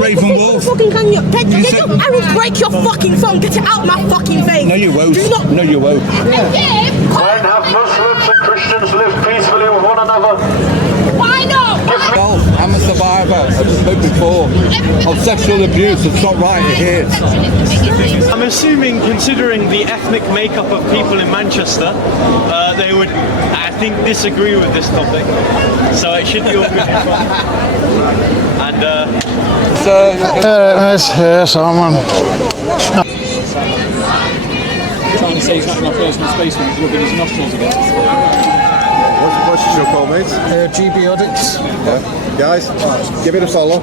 Raven Wolf. Fucking can you? I will break your fucking phone. Get it out my fucking face. No, you won't. No, you won't. When have Muslims and Christians lived peacefully with one another? Why not? Well, I'm a survivor, I've spoken before, of sexual abuse. It's not right, it is. I'm assuming, considering the ethnic makeup of people in Manchester, they would, I think, disagree with this topic. So it should be all good. And someone. Trying to say he's not in our personal space when he's rubbing his nostrils against. What's your call, mate? GB Audits. Yeah. Guys, give it a follow.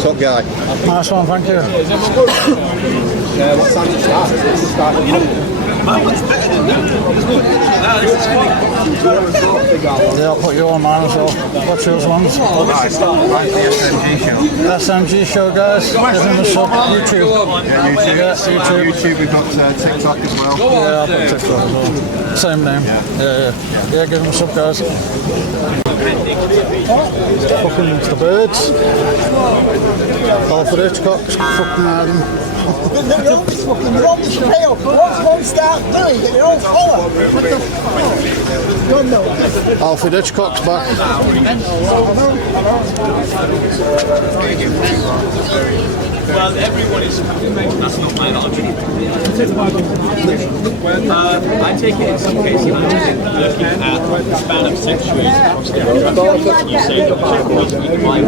Top guy. Nice one, thank you. What time does it start? Yeah, I'll put you on mine as well. What's yours ones? The SMG show. SMG show, guys. Give him a sub. YouTube. Yeah, YouTube. We've got TikTok as well. Yeah, I'll put TikTok as well. Same name. Yeah, give him a sub, guys. Fucking the birds. Alfred Hitchcock's fucking Adam. They're all this fucking rubbish pale. Once one start doing it, they're all follow. God knows. Alfred Hitchcock's back. well, everyone is. That's not my logic. I take it in some cases, looking at the span of centuries, you say that generally my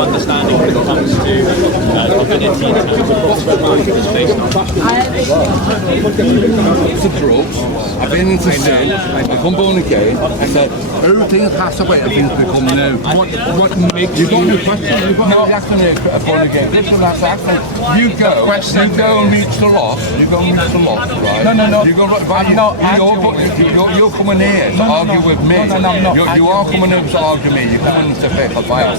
understanding when it comes to divinity and is based on. I've been into sin, I've become born again. I said, things pass away and things become new. What makes You've got no question, you've got no reaction a born again. This one has to act like, you go and reach the lost, right? No. You go right, you're coming here to argue with me. You are coming here to argue me, you're coming to pick a fight.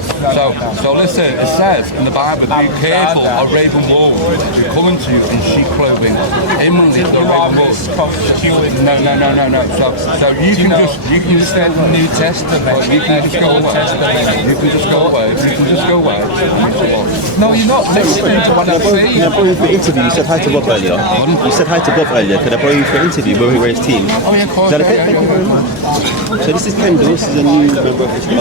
So listen, it says in the Bible, be careful of raven wolves who come into you in sheep clothing. Inwardly, the raven wolves. No. So you can just say the New Testament. You can just go away. You can just go away. No, you're not listening to what I'm saying. Can I borrow you for an interview? You said hi to Bob earlier. You said hi to Bob earlier. Can I borrow you for an interview when we were his team? Oh yeah, of course. Is that okay? Thank you very much. So this is Kendall. This is a new member of the team.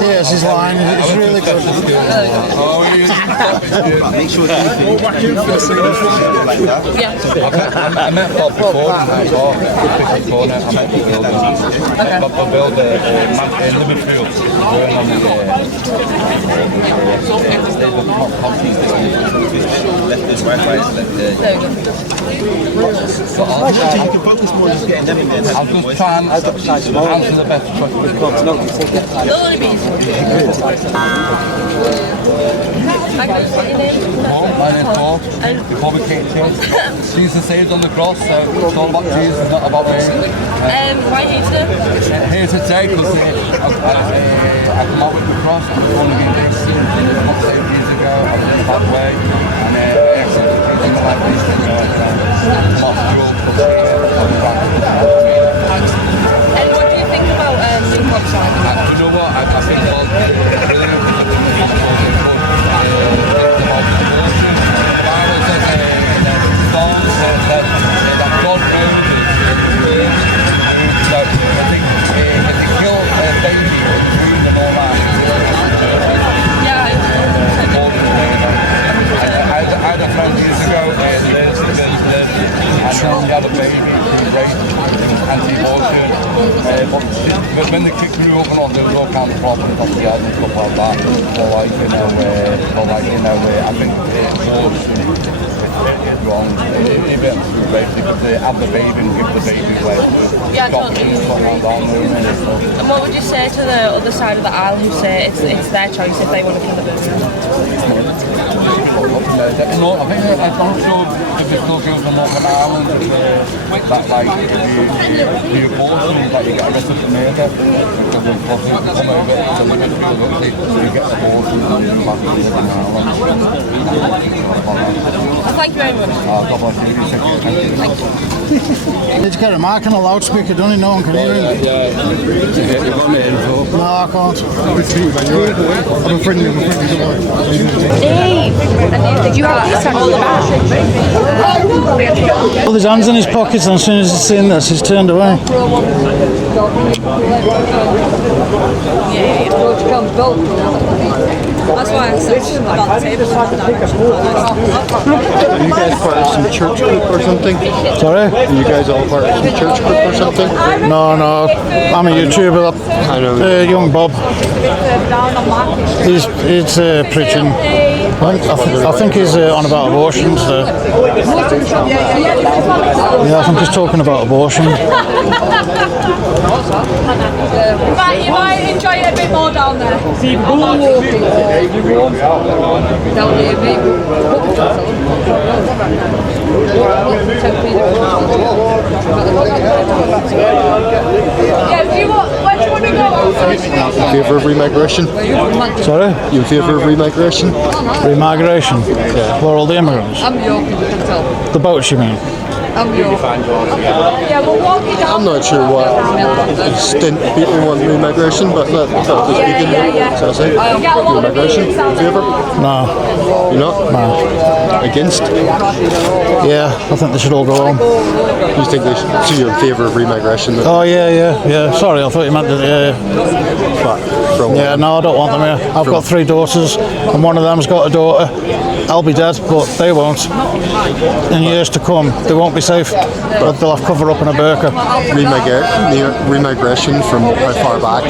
Yes, his line. It's really good. Make sure that I met Bob before. I met Bob build a Liverpool. left is right, left there. You can focus more on just getting them in there. I'll just try and answer the best question. My name's Paul. Before we came to Jesus saved on the cross, so it's all about Jesus, not about me. why here today? Here today because I come out with the cross, I was born again this year, not saved years ago, I was in a bad way, and accepted like this, And what do you think about the website? you know what, I think but when the kick grew up and all, there was all kinds of problems off the head and stuff like that. So I think it was wrong. If it's because they have the baby and give the baby away. Yeah, totally. And what would you say to the other side of the aisle who say it's their choice if they want to kill the baby? No, I think I'm not sure if it's still goes on Northern Ireland that like if you abortion that you get arrested for murder because of possibly come over to live in the country, you get abortion back to Northern Ireland. Thank you very much. God bless you. Thank you. He's got a mic and a loudspeaker, don't he? No one can hear him. No, I can't. I'm a friend of Dave, did you have this on the back? Put his hands in his pockets, and as soon as he's seen this, he's turned away. That's why I said about the table. Are you guys part of some church group or something? Sorry? Are you guys all part of some church group or something? No, I'm a YouTuber. I know. Young Bob. He's preaching. I think he's on about abortions. Yeah, I think he's talking about abortion. Right, you might enjoy it a bit more down there. Yeah, where do you want to go? In favour of remigration? Sorry? You in favour of remigration? Remigration? Yeah. For all the immigrants? I'm York, you can tell. The boats, you mean? I'm York. Yeah, we'll walk you down. I'm not sure what extent people want remigration, but that's speaking. So I say, remigration, in favour? No. You're not? No. Against? Yeah, I think they should all go home. You think they should, so you're in favour of remigration? Then? Oh, yeah. Sorry, I thought you meant that, But from yeah, no, I don't want them here. I've got 3 daughters, and one of them's got a daughter. I'll be dead, but they won't. In years to come, they won't be safe, but they'll have cover up in a burqa. remigration from how far back?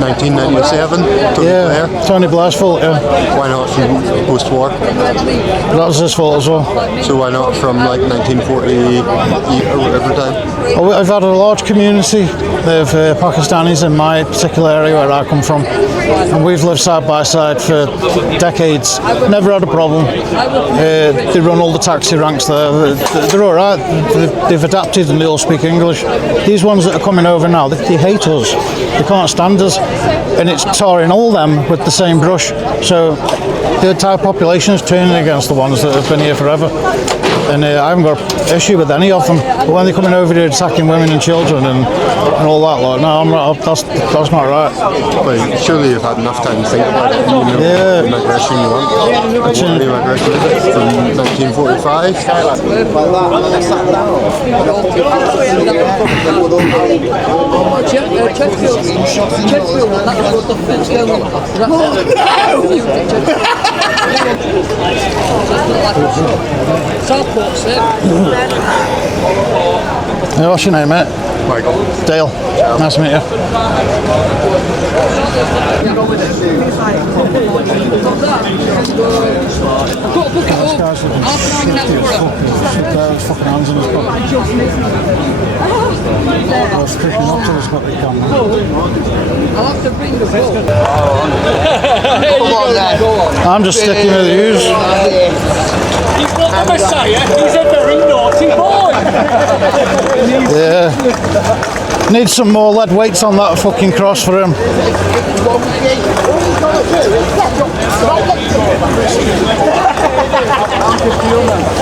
1997? Tony Blair? Tony Blair's fault, yeah. Why not from post-war? That was his fault as well. So why not from like 1940 or whatever time? I've had a large community of Pakistanis in my particular area where I come from, and we've lived side by side for decades. Never had a problem. They run all the taxi ranks there. They're all right. They've adapted and they all speak English. These ones that are coming over now, they hate us. They can't stand us, and it's tarring all them with the same brush. So the entire population is turning against the ones that have been here forever. And I haven't got an issue with any of them. But when they're coming over here attacking women and children and all that, like, no, I'm not, that's not right. Well, surely you've had enough time to think about it. You know, Yeah. the migration you want. What remigration is it? From 1945? Yeah, what's your name, mate? Michael. Dale. Nice to meet you. Fucking hands in his pocket. I was picking up till he's got the camera. I'll have to bring the boat. I'm just sticking with the use. He's not the Messiah, he's a very naughty boy. Yeah. Need some more lead weights on that fucking cross for him.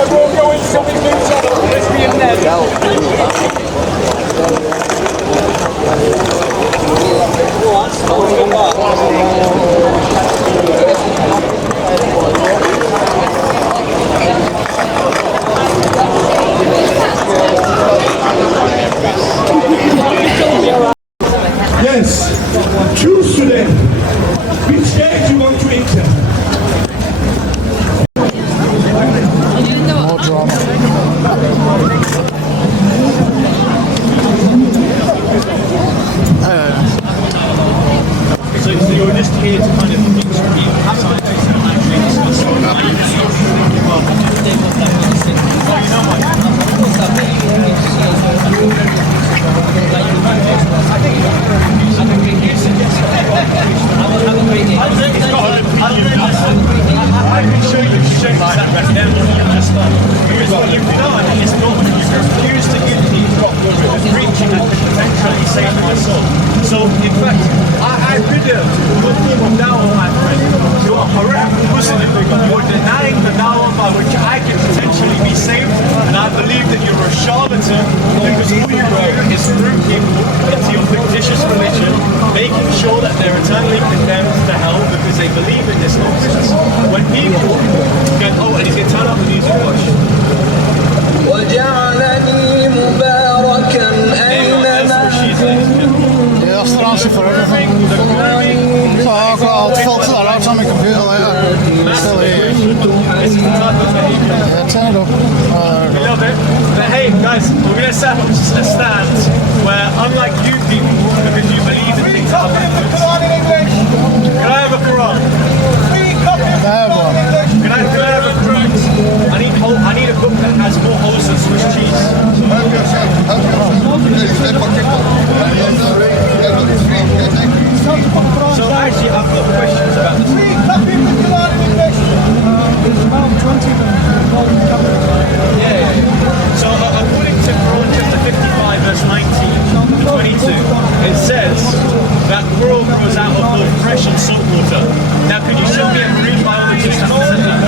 Everyone go into something new channel, let's be in there. Yes, choose today which gate you want to enter. pastor who is looking on and is not, you refuse to give me drop with preaching that could potentially save my soul. So, in fact, I could put people down, my friend. You are heretical Muslim. You are denying the dawah by which I could potentially be saved, and I believe that you're a charlatan because all you do is through people into your fictitious religion, making sure that they're eternally condemned to hell because they believe in this nonsense. When people go, oh, and he's going to turn up the music, watch. وجعلني مباركا أينما Yeah, that's the answer for everything. So I'll filter that out on my computer later. Still here. Yeah, turn it up. A little bit. But hey, guys, we're going to set up a stand where, unlike you people, because you believe in things that are backwards. Can I have a Quran? I have one. Can I have a Quran? I need a book that has more holes than Swiss cheese. So actually, I've got questions about this. Yeah. So according to Quran chapter 55 verse 19 to 22, it says that the world grows out of both fresh and salt water. Now could you show me a marine biologist that says that?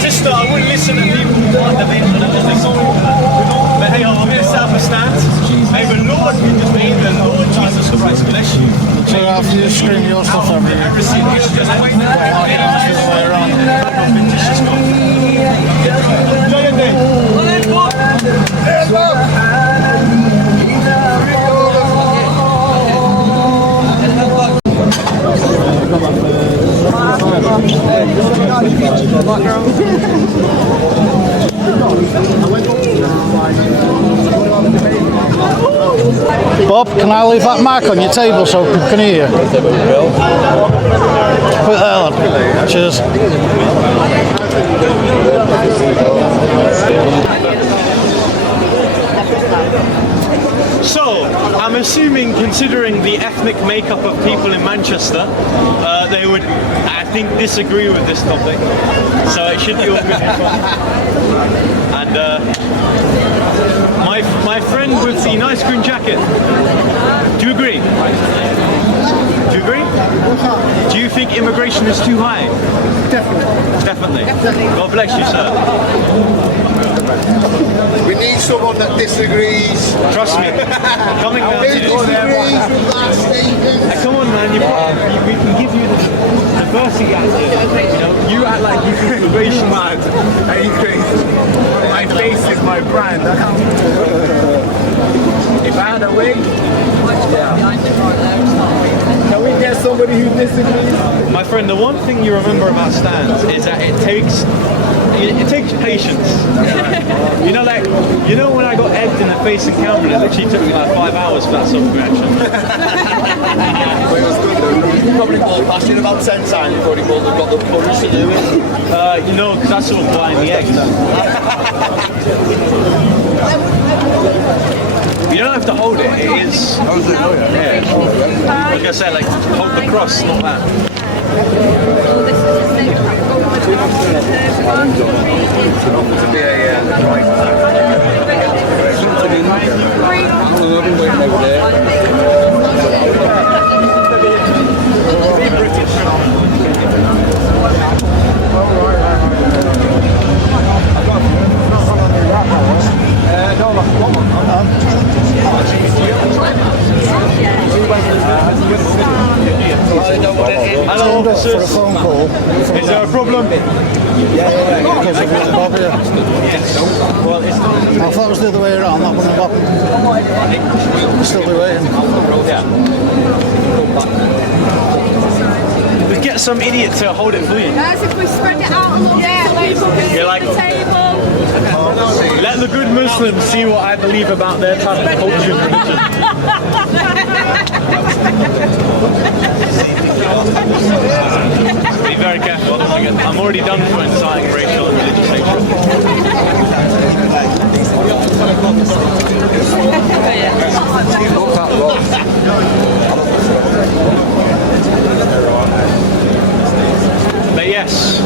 Sister, I wouldn't listen to people who want the main but hey, I'm going to set up a stand. May the Lord be with me, the Lord Jesus Christ bless you. So after you scream your stuff every year. Bob, can I leave that mic on your table so people can hear you? Put it there then. Cheers. So, I'm assuming, considering the ethnic makeup of people in Manchester, they would, I think, disagree with this topic. So it should be all good. And my friend with the nice green jacket, do you agree? Do you agree? Do you think immigration is too high? Definitely. God bless you, sir. We need someone that disagrees. Trust me. Coming down to disagrees with that statement. Come on, man. We can give you the versing answer. You know, you act like you think immigration mad. Are you crazy? My face is my brand. If I had a wig, can we get somebody who disagrees? My friend, the one thing you remember about stands is that it takes patience. You know, like, you know when I got egged in the face in Cameron, it literally took me like 5 hours for that sort of reaction. Well, it was good though. You probably walked past it about 10 times before he got the courage to do it. You know, because I sort of blind the eggs. You don't have to hold it, it is... Yeah. Like I said, like, hold the cross, not that. Hello, officers. For a phone call. Is there a problem? Because of the Bob here. Well, it's not. I thought it was the other way around, that wouldn't have happened. Still be waiting. Yeah. Let's get some idiot to hold it for you. Guys, if we spread it out a little bit so people can You're like, the table. Let the good Muslims see what I believe about their type of culture and religion. Be very careful. I'm already done for inciting racial and religious hatred. But yes,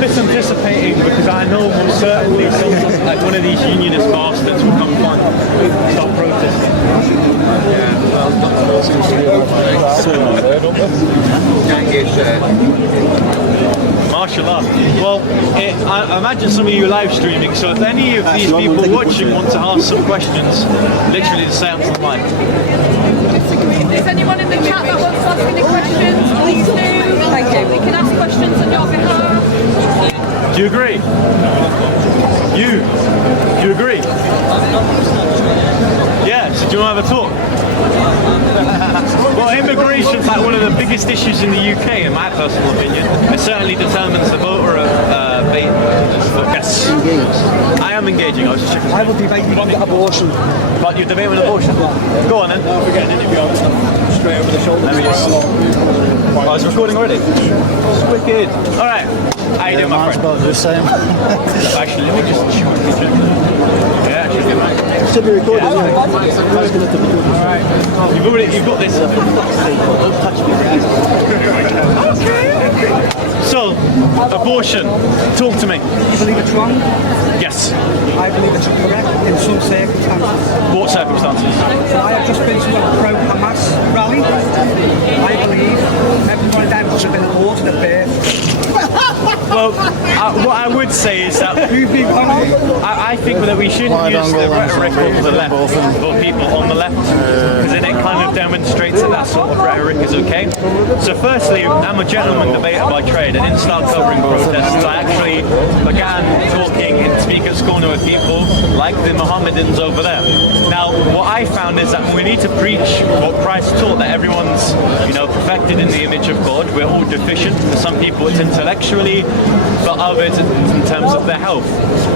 misanticipating because I know most certainly someone, like one of these unionist bastards will come find start protesting. Mashallah. Well, I imagine some of you live streaming, so if any of these people watching want to ask some questions, literally just say onto the mic. Is anyone in the chat that wants to ask any questions? Please do. Thank you. We can ask questions on your behalf. Do you agree? Do you agree? Yeah, so do you want to have a talk? Well, immigration's like one of the biggest issues in the UK, in my personal opinion. It certainly determines the voter yes. I am engaging. I was just checking. I will debate with abortion. But you debate with abortion? Go on then. We're getting an interview on straight over the shoulder. Let me just... Oh, it's recording already? It's wicked. Alright. How you doing, my friend? About the same. Actually, let me just check. Yeah, actually, good, mate. It should be recorded, yeah. Alright. You've got this. Don't touch me. Okay. So, abortion. Talk to me. You believe it's wrong? Yes. I believe it's correct in some circumstances. What circumstances? So I have just been to a pro-Hamas rally. I believe everyone down must have been aborted at birth. Well, what I would say is that I think that we shouldn't use the rhetoric of the left or people on the left, because then it kind of demonstrates that sort of rhetoric is okay. So firstly, I'm a gentleman debater by trade. I didn't start covering protests. I actually began talking in Speaker's Corner with people like the Mohammedans over there. Now, what I found is that we need to preach what Christ taught, that everyone's, perfected in the image of God. We're all deficient. For some people it's intellectually, for others in terms of their health.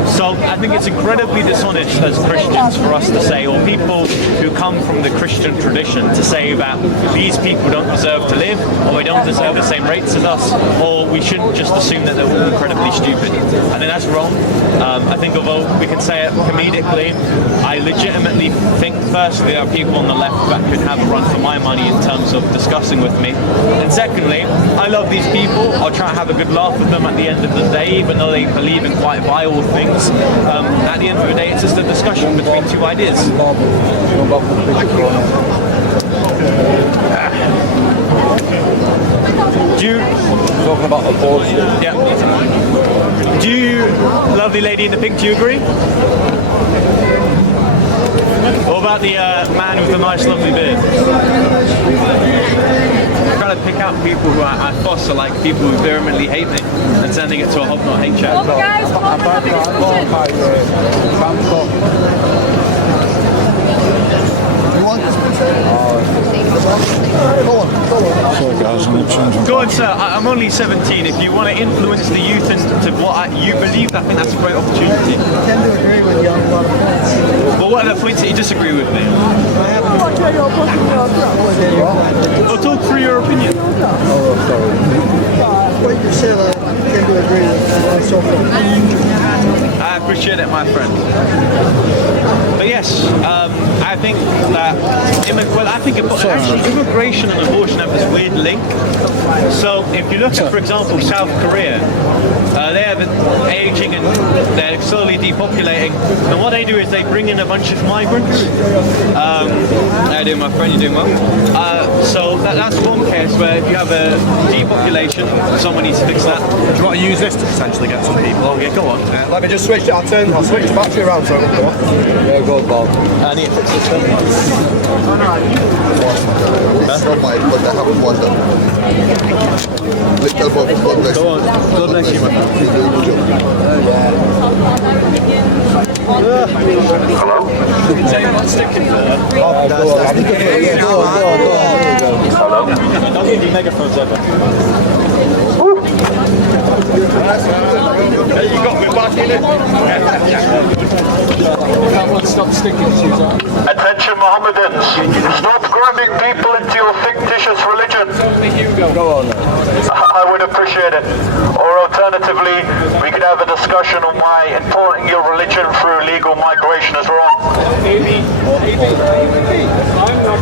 So I think it's incredibly dishonest as Christians for us to say, or people who come from the Christian tradition, to say that these people don't deserve to live, or they don't deserve the same rates as us, or we shouldn't just assume that they're all incredibly stupid. I think that's wrong. I think although we can say it comedically, I legitimately think firstly there are people on the left that could have a run for my money in terms of discussing with me. And secondly, I love these people. I'll try and have a good laugh with them at the end of the day, even though they believe in quite vile things. At the end of the day, it's just a discussion between two ideas. Do you... Talking about abortion. Yeah. Do you, lovely lady in the pink, do you agree? What about the man with the nice lovely beard? I'm trying to pick out people who I foster, like people who vehemently hate me, and sending it to a Hop Not Hate chat. Well, guys, come on, have a Go on, sir. I'm only 17. If you want to influence the youth into what you believe, I think that's a great opportunity. I tend to agree with you on a lot of points. Well, what are the points that you disagree with me? Well, talk through your opinion. Oh, sorry. What you said, I tend to agree with so far. I appreciate it, my friend. But yes, I think that immigration and abortion have this weird link. So if you look at, for example, South Korea, they have aging and they're slowly depopulating. And what they do is they bring in a bunch of migrants. How you doing, my friend? You doing well? So that's one case where if you have a depopulation, someone needs to fix that. Do you want to use this to potentially get some people? Oh yeah, go on. Let me just switch it. I'll switch the battery around so it will go off. Yeah, go Bob. I need to fix this thing. But they haven't won them. Little Bob, God bless you. Go on. God bless you, my friend. Hello? Hello? I'll give you megaphones over. You got me back in it. Attention Mohammedans, stop grooming people into your fictitious religion. Go on. I would appreciate it. Or alternatively, we could have a discussion on why importing your religion through legal migration is wrong.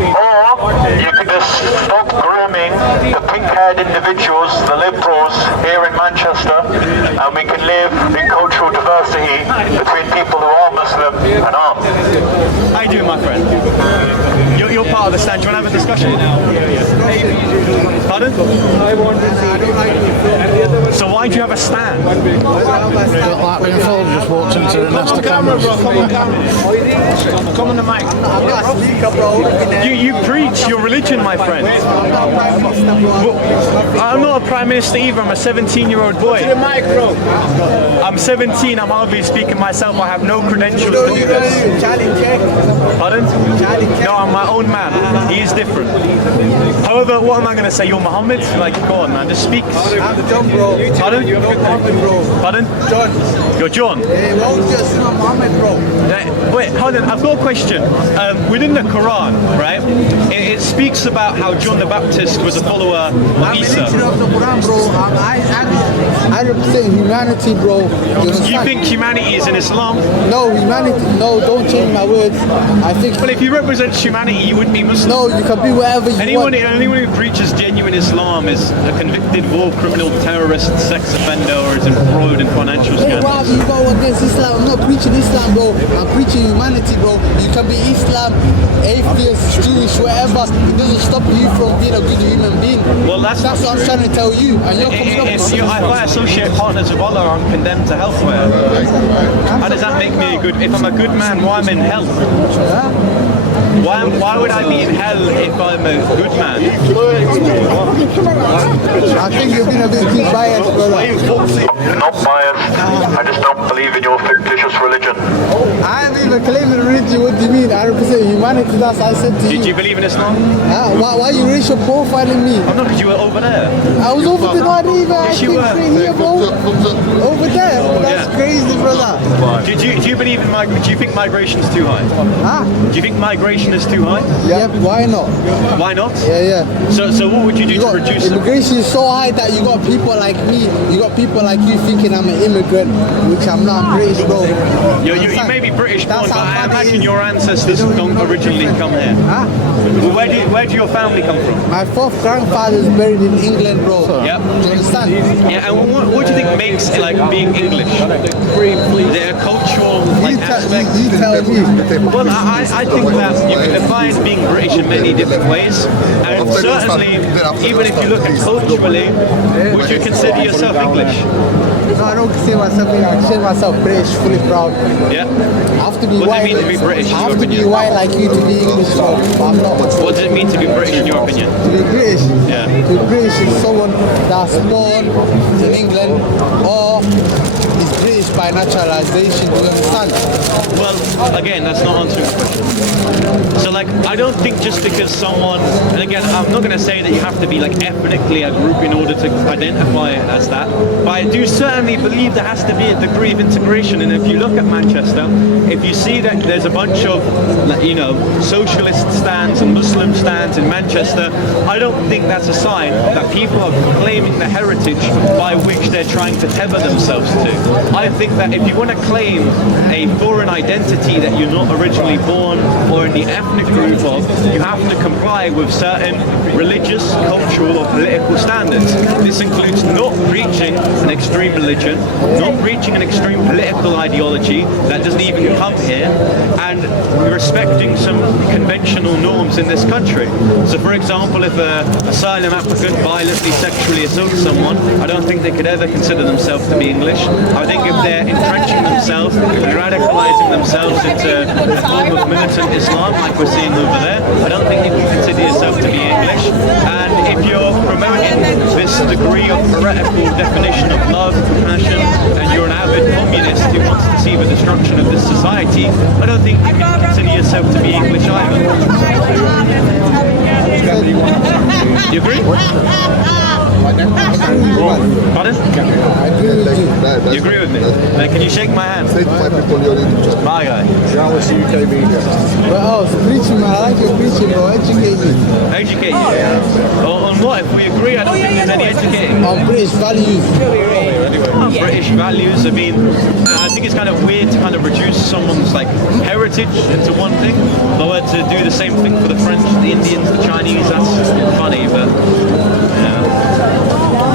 Or you could just stop grooming the pink-haired individuals, the liberals here in Manchester, and we we can live in cultural diversity between people who are Muslim and aren't. I do, my friend. You're part of the stand. Do you want to have a discussion? Pardon? So why do you have a stand? Like being followed, just walked into a nest of cameras. Come on the mic. You preach your religion, my friend. I'm not a prime minister either. I'm a 17-year-old boy. I'm 17. I'm hardly speaking myself. I have no credentials to do this. Pardon? No, I'm my own man. He is different. However, what am I going to say? You're Muhammad? Like, go on, man. Just speak. I'm John, bro. Pardon? Pardon? John. You're John? Hey, why would you just say Muhammad, bro? Wait, hold on. I've got a question. Within the Quran, right, it speaks about how John the Baptist was a follower of Isa. I'm of the Quran, bro. I represent humanity, bro. You think humanity is in Islam? No, humanity. No, don't change my words. I think. Well, if you represent humanity, you wouldn't be Muslim. No, you can be whatever you want. Anyone who preaches genuine Islam is a convicted war criminal, terrorist, sex offender, or is embroiled in financial scandals. Why do you go against Islam? I'm not preaching Islam, bro. I'm preaching humanity, bro. You can be Islam, atheist, Jewish, whatever. It doesn't stop you from being a good human being. Well, that's what I'm trying to tell you. And you're coming up with if I associate partners with Allah, I'm condemned to hellfire. How does that make me a good? If I'm a good man, why am I in hell? Why would I be in hell if I'm a good man? I think you've been a bit too biased, brother. Not biased. I just don't believe in your fictitious religion. I am even claiming religion. What do you mean? I represent humanity. That's what I said to you. Did you believe in Islam? Why are you racial profiling me? I'm not, because you were over there. I was over there, not even. Yes, you were. Here, bro. Over there. That's crazy, brother. Do you believe in do you think migration's too high? Huh? Do you think migration is too high? Yeah, why not? Why not? Yeah. So what would you do to reduce it? Immigration is so high that you got people like me, you got people like you thinking I'm an immigrant, which I'm not. I'm British, bro. You may be British born, but I imagine your ancestors don't originally come here. Huh? Well, where do your family come from? My fourth grandfather is buried in England, bro. Yep. Do you understand? Yeah, and what do you think makes it like being English? Is there a cultural aspect? You tell me. Well, I think that you can define being British in many different ways, and certainly, even if you look at culturally, would you consider yourself English? No, I don't consider myself English. I consider myself British, fully proud. Yeah. I have to be what white. What does it mean to be British? I have to be white like you to be English, bro. But I'm not. What does it mean to be British in your opinion? To be British? Yeah. To be British is someone that's born in England or is British by naturalization. Do you understand? Well, again, that's not answering the question. So, like, I don't think just because someone, and again, I'm not going to say that you have to be like ethnically a group in order to identify it as that, but I do certainly believe there has to be a degree of integration. And if you look at Manchester, if you see that there's a bunch of, socialist stands and Muslim stands in Manchester, I don't think that's a sign that people are claiming the heritage by which they're trying to tether themselves to. I think that if you want to claim a foreign identity that you're not originally born or in the ethnic group of, you have to comply with certain religious, cultural or political standards. This includes not preaching an extreme religion, not preaching an extreme political ideology that doesn't even come here, and respecting some conventional norms in this country. So for example, if an asylum applicant violently sexually assaults someone, I don't think they could ever consider themselves to be English. I think if they're entrenching themselves and radicalizing themselves into a form of militant Islam like we're seeing over there, I don't think you can consider yourself to be English. And if you're promoting this degree of heretical definition of love, compassion, and you're an avid communist who wants to see the destruction of this society, I don't think you can consider yourself to be English either. You agree? Pardon? I agree with you. You agree with me? Can you shake my hand? My guy. UK media. Well, preaching, man. I like your preaching, bro. Educate me. Educate you? On what? If we agree, I don't think there's any educating. On British values. British values. I mean, I think it's kind of weird to kind of reduce someone's like heritage into one thing, but to do the same thing for the French, the Indians, the Chinese. That's funny, but yeah.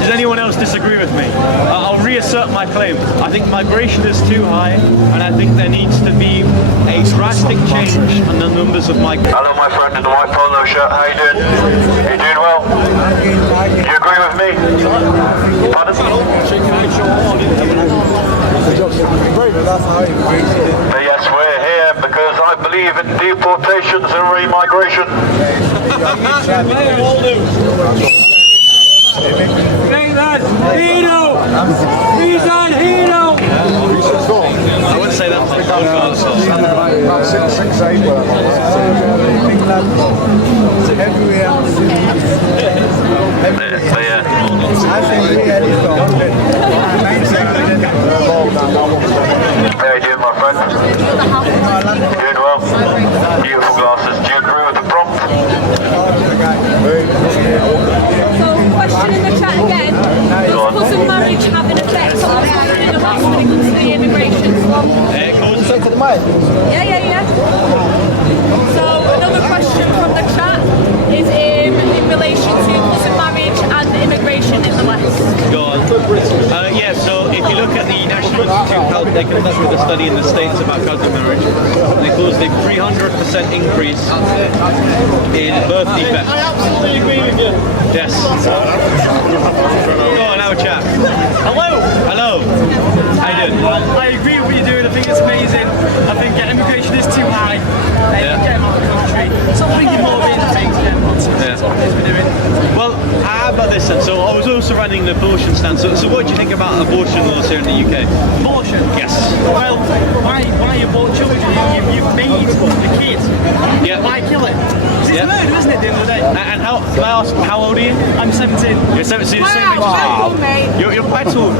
Does anyone else disagree with me? I'll read reassert my claim. I think migration is too high, and I think there needs to be a drastic change in the numbers of migrants. Hello, my friend in the white polo shirt. How you doing? You doing well? You agree with me? Pardon? But yes, we're here because I believe in deportations and remigration. I wouldn't say that much. How you doing, my friend? Doing well? Beautiful glasses. Do you agree with the prompt? So, question in the chat again. Does cousin marriage have an effect on what's happening in the West when it comes to the immigration? Yeah. So, another question from the chat is in relation to cousin marriage and immigration in the West. Go on. Yeah, so if you look at the National Institute of Health, they conducted a study in the States about cousin marriage. They caused a 300% increase in birth defects. I absolutely agree with you. Yes. Go on, have a chat. Hello. Hello. How you doing? I agree with what you're doing. I think it's amazing. I think immigration is too high. Get them out of the country. Stop bringing more in things. That's what it is we're doing. Well, how about this then? So I was also running the abortion stand. So what do you think about abortion laws here in the UK? Abortion? Yes. Well, why abort children? You've made the kid. Yeah. Why kill it? It's murder, isn't it, at the end of the day? And how, can I ask, how old are you? I'm 17. You're 17, the same age as me. You're quite tall.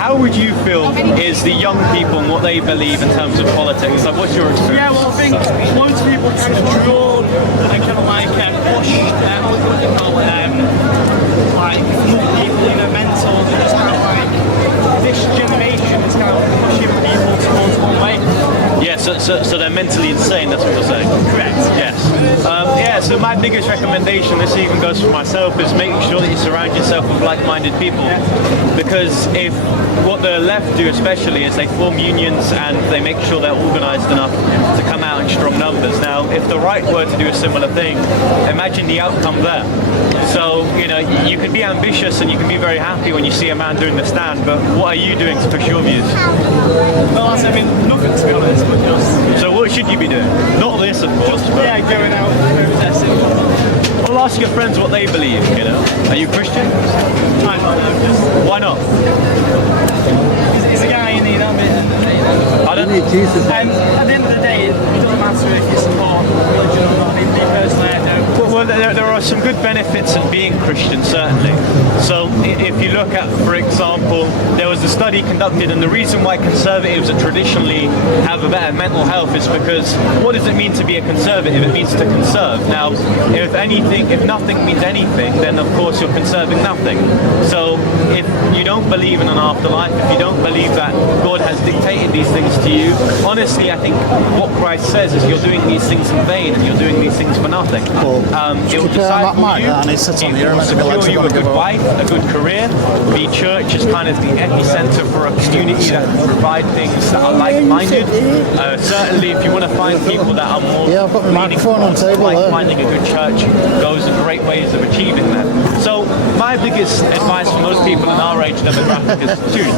How would you feel is the young people and what they believe in terms of politics? Like, what's your experience? Yeah, well, I think loads of people kind of drawn and kind of like pushed, what do you call it, like people, mental, just kind of like this generation is kind of pushing people towards one way. Yeah, so they're mentally insane, that's what you're saying? Correct. Yes. Yeah, so my biggest recommendation, this even goes for myself, is making sure that you surround yourself with like-minded people. Because if what the left do especially is they form unions and they make sure they're organised enough to come out in strong numbers. Now, if the right were to do a similar thing, imagine the outcome there. So, you can be ambitious and you can be very happy when you see a man doing the stand, but what are you doing to push your views? Well, I mean, nothing to be honest, but just... So what should you be doing? Not this, of course. But... Yeah, going out, protesting. Well, ask your friends what they believe, Are you Christian? I don't know, just... Why not? He's a guy in the army. I don't need Jesus. At the end of the day, it doesn't matter if you support religion or not. Me personally, I don't. Well, there are some good benefits in being Christian, certainly. So if you look at, for example, there was a study conducted, and the reason why conservatives are traditionally have a better mental health is because what does it mean to be a conservative? It means to conserve. Now, if nothing means anything, then of course you're conserving nothing. So if you don't believe in an afterlife, if you don't believe that God has dictated these things to you, honestly, I think what Christ says is you're doing these things in vain and you're doing these things for nothing. It will disciple you, it will secure you a good wife, a good career. The church is kind of the epicenter for a community that can provide things that are like-minded. Certainly, if you want to find people that are more meaningful, like finding a good church, those are great ways of achieving that. So my biggest advice for most people in our age demographic is two.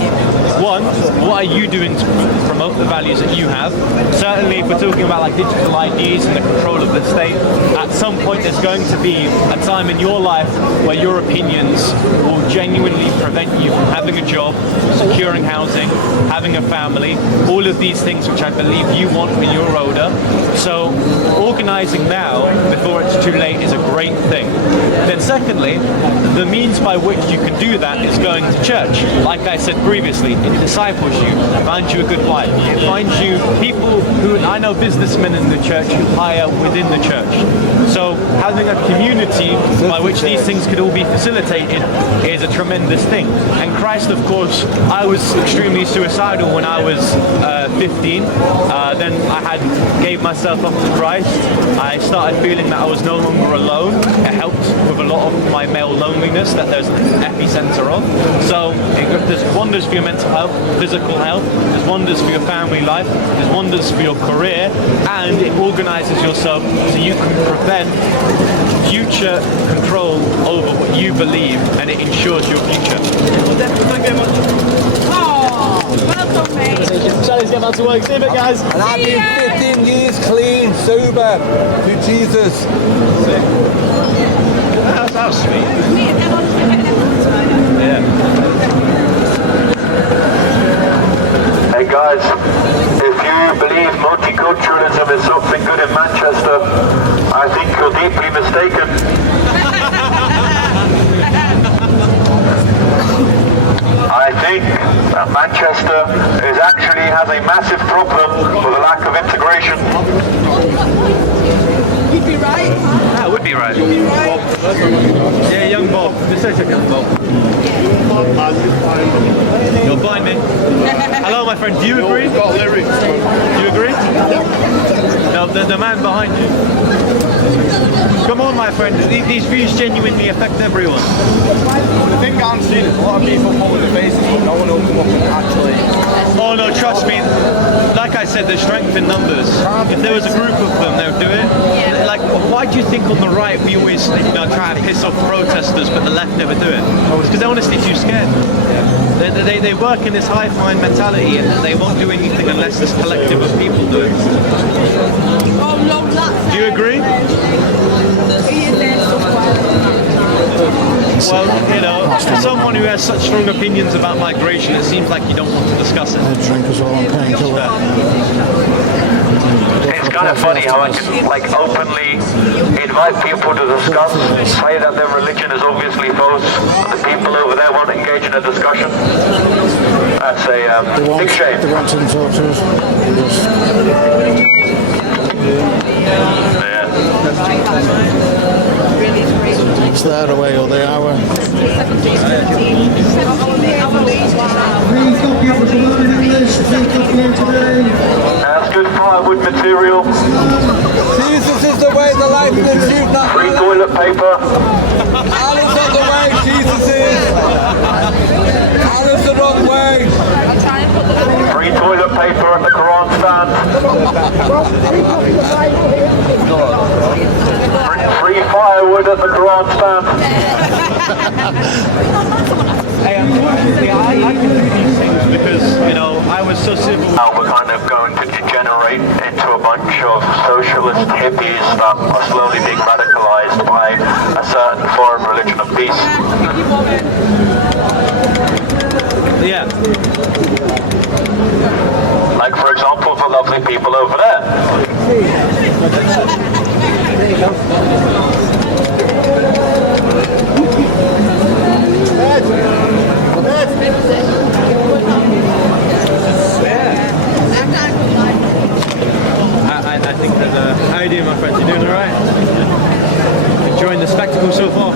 One, what are you doing to promote the values that you have? Certainly, if we're talking about like digital IDs and the control of the state, at some point there's going to be a time in your life where your opinions will genuinely prevent you from having a job, securing housing, having a family, all of these things which I believe you want when you're older. So organising now before it's too late is a great thing. Then secondly, the means by which you can do that is going to church. Like I said previously, it disciples you, it finds you a good wife, it finds you people who, I know businessmen in the church who hire within the church. So having a community by which these things could all be facilitated is a tremendous thing. And Christ, of course, I was extremely suicidal when I was 15. Then I gave myself up to Christ. I I started feeling that I was no longer alone. It helped with a lot of my male loneliness that there's an epicenter of. So there's wonders for your mental health, physical health, there's wonders for your family life, there's wonders for your career, and it organizes yourself so you can prevent future control over what you believe, and it ensures your future. Thank you very much. Oh, welcome, mate. Charlie's getting back to work. See you, guys. And I've been 15 years clean, sober, to Jesus. That was sweet. Yeah. Hey guys, if you believe multiculturalism is something good in Manchester, I think you're deeply mistaken. I think that Manchester actually has a massive problem with a lack of integration. You'd be right. That would be right. Yeah, young Bob. Just say young Bob. You'll find me. Hello, my friend. Do you agree? Do you agree? No, the man behind you. Come on, my friend. These views genuinely affect everyone. The thing I'm seeing is a lot of people put their faces, but no one will come up and actually. Oh no, trust me. Like I said, there's strength in numbers. If there was a group of them, they would do it. Yeah. Like, why do you think on the right we always, try to piss off protesters, but the left never do it? It's because they're honestly too scared. They work in this high-flying mentality, and they won't do anything unless this collective of people do it. Oh, no, that's Do you agree? He is there somewhere. Well, for someone who has such strong opinions about migration, it seems like you don't want to discuss it. Drink as well, painkiller. It's kind of funny how I can openly invite people to discuss, say that their religion is obviously false, but the people over there won't engage in a discussion. That's a big shame. They want to talk to us. It's their way or the hour. That's good firewood material. Jesus is the way, the life, and the truth, not Free toilet paper. Allah's not the way, Jesus is. Allah's the wrong way. Free toilet paper at the Quran stand. Free firewood at the Quran stand. Hey, unfortunately, I can do these things because, I was so civil. Now we're kind of going to degenerate into a bunch of socialist hippies that are slowly being radicalized by a certain foreign religion of peace. Yeah. Like, for example, the lovely people over there. I think that, how are you doing, my friend? You doing alright? Enjoying the spectacle so far?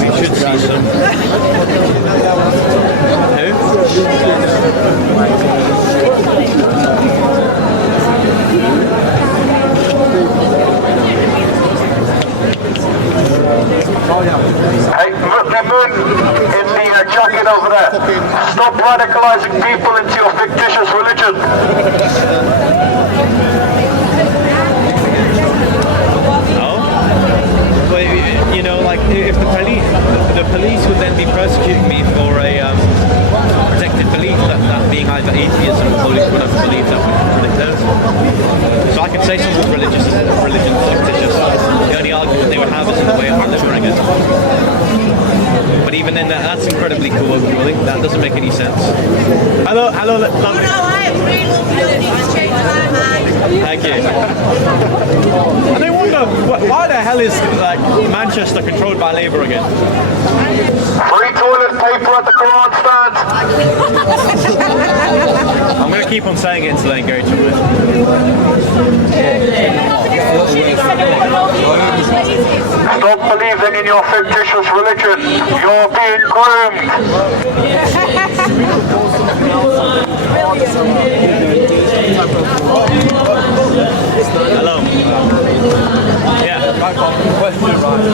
We should see some. Who? Hey, Moon, in the jacket over there. Stop radicalizing people into your fictitious religion. If the police would then be prosecuting me for a protected belief, that being either atheism, the police wouldn't believe that we protect those. So I can say someone's religion's fictitious. The only argument they would have is in the way of delivering it. But even then, that's incredibly cool overruling. That doesn't make any sense. Hello, lovely. I agree with you. It's changed my mind. Thank you. And I wonder, why the hell is Manchester controlled by Labour again? Free toilet paper at the Quran stand. I'm going to keep on saying it until they engage with it. in your fictitious religion. You're being groomed. Hello. Yeah.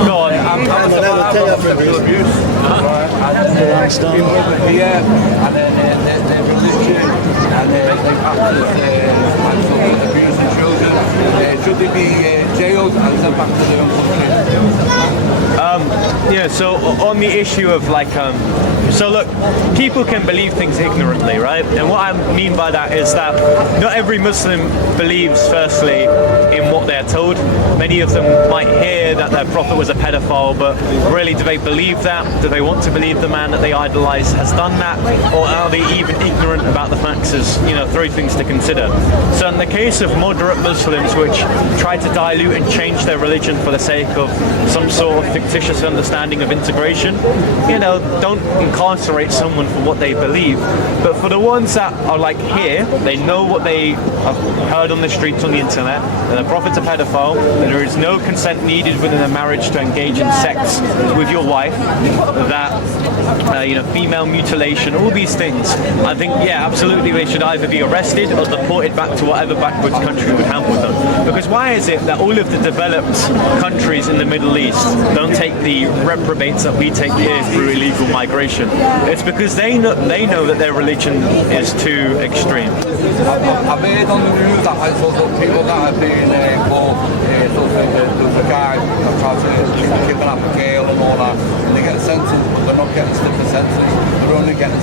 Go on. I'm sexual abuse. People over here, and then their religion, and then abusing children. Should they be jailed and sent back to their own country? Yeah, so on the issue of like, so look, people can believe things ignorantly, right? And what I mean by that is that not every Muslim believes, firstly, in what they're told. Many of them might hear that their prophet was a pedophile, but really, do they believe that? Do they want to believe the man that they idolize has done that? Or are they even ignorant about the facts? As, you know, three things to consider. So in the case of moderate Muslims which try to dilute and change their religion for the sake of some sort of fictitious understanding of integration, you know, don't incarcerate someone for what they believe. But for the ones that are like here, they know what they have heard on the streets, on the internet, that the prophet's a pedophile, that there is no consent needed within a marriage to engage in sex with your wife, that you know, female mutilation, all these things. I think, yeah, absolutely, they should either be arrested or deported back to whatever backwards country would handle them. Because why is it that all of the developed countries in the Middle East don't take the reprobates that we take here through illegal migration? It's because they know that their religion is too extreme. I've heard on the news that like, sort of people that have been caught, there's a guy that tried to kidnap a girl and all that, and they get sentenced, but they're not getting stiffer sentence, they're only getting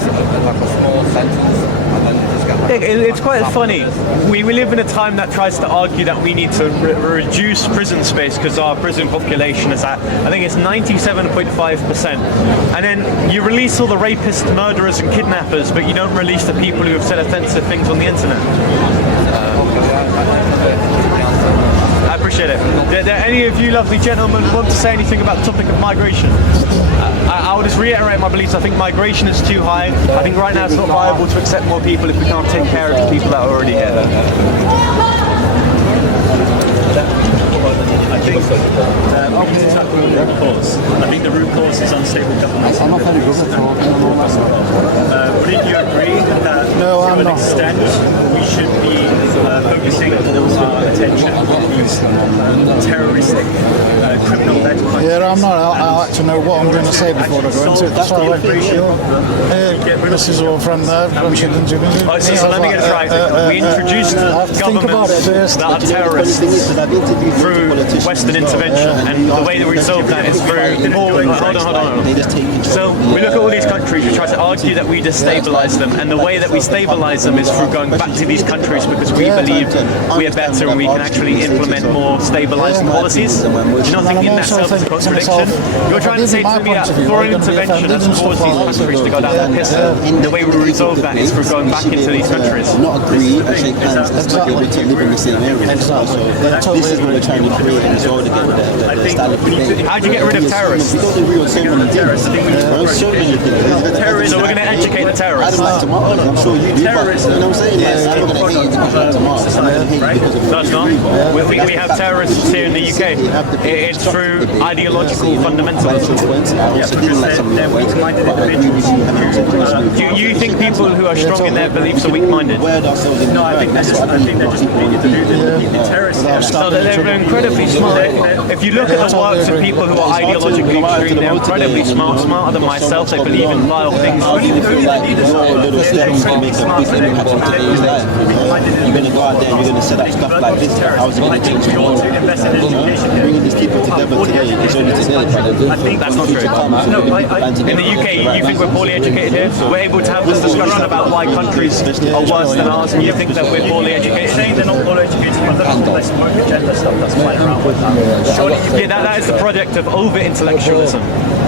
like a small sentence, and then they just get like it's quite funny. We live in a time that tries to argue that we need to reduce prison space because our prison population is at, I think it's 97.5%. And then you release all the rapists, murderers and kidnappers, but you don't release the people who have said offensive things on the internet. I appreciate it. Do any of you lovely gentlemen want to say anything about the topic of migration? I will just reiterate my beliefs. I think migration is too high. I think right now it's not viable to accept more people if we can't take care of the people that are already here. I think opposite attack the root cause. I think the root cause is unstable government. I'm not very good at talking and all that stuff. Wouldn't you agree that to an extent we should be focusing our attention on these terroristic, criminal-led countries? Yeah, I'm not. I like to know what I'm going to say before I go into it. That's why this is all from there. So let me get it right. We introduced governments that are terrorists through Western intervention, and the way that we solve that is through... Hold on. So we look at all these countries, we try to argue that we destabilize them, and the way that we stabilize them is through going back to these countries because we believe we are better and we can actually implement more stabilizing policies. Do you not think in that self is a contradiction? You're trying to say to me that foreign intervention has caused these countries to go down that piss. The way we resolve that is through going back into these countries. Not agree and shake hands and live in the same area. So this is what we're trying to create and resolve again. How do you get rid of terrorists? We don't agree on so many things. So many things. So we're going to educate the terrorists. I don't like tomatoes. I'm sure you do. You know what I'm saying? I'm not going to hate you because you like tomatoes. I'm going to hate you because of No, it's not. We have terrorists here in the UK. It's through ideological fundamentalism. Do you think people who are strong in their beliefs are weak-minded? No, I think they're just completely deluded. Terrorists. So they're incredibly smart. If you look at the works of people who are ideologically extreme, they're incredibly smart, smarter than myself. They believe in vile things. You're going to go out there and you're going to set up stuff like this. How is it going to change the world? Bringing these people together today is only today. That's not true. In the UK, you think we're poorly educated here? We're able to have this discussion about why countries are worse than ours, and you think that we're poorly educated? Saying they're not poorly educated, but that's all this woke agenda stuff that's flying around with that. Yeah, that is the project of over-intellectualism.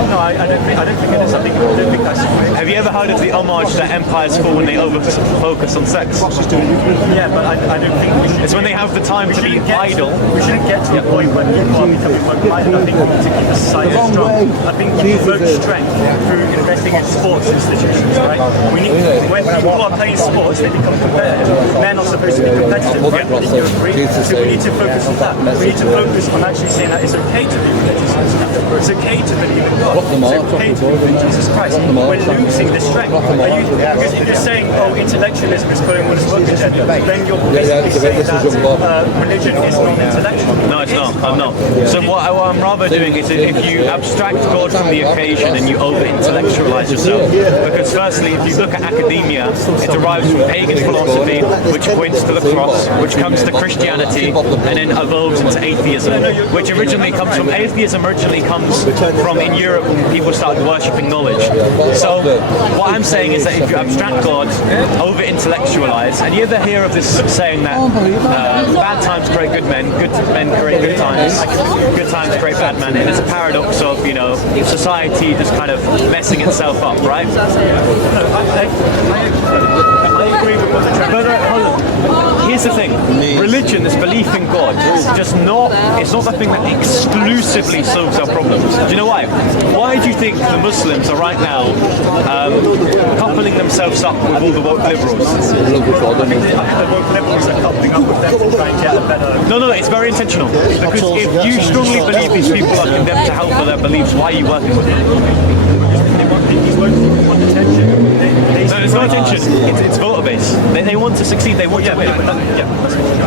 No, I don't think it is. I don't think that's correct. Have you ever heard of the homage that empires fall when they over-focus on sex? Yeah, but I don't think we should. It's when they have the time to be idle. We shouldn't get to the point where people are becoming woke-minded. I think we need to keep the society strong. I think we promote strength through investing in sports institutions, right? When people are playing sports, they become competitive. Men are supposed to be competitive. Do you agree? Should we we need to focus on that. We need to focus on actually saying that it's okay to be religious. It's okay to believe in God. It's okay to believe in Jesus Christ. We're losing the strength. Because if you're saying, oh, intellectualism is putting on its work agenda, then you're basically saying that religion is non-intellectual. No, it's not. I'm not. So what I'm rather doing is if you abstract God from the occasion and you over-intellectualize yourself. Because firstly, if you look at academia, it derives from pagan philosophy, which points to the cross, which comes to Christianity, and then evolves into atheism, which originally comes from in Europe when people started worshipping knowledge. So what I'm saying is that if you abstract God, over-intellectualize, and you ever hear of this saying that bad times create good men create good times create bad men, and it's a paradox of, society just kind of messing itself up, right? I agree with what the hold on. Here's the thing. Religion, this belief in God, it's not the thing that exclusively solves our problems. Do you know why? Why do you think the Muslims are right now coupling themselves up with all the woke liberals? I think the woke liberals are coupling up with them to try and get a better... No, it's very intentional. Because if you strongly believe these people are condemned to hell for their beliefs, why are you working with them? No, it's not attention. It's voter base. They want to succeed. They want to win.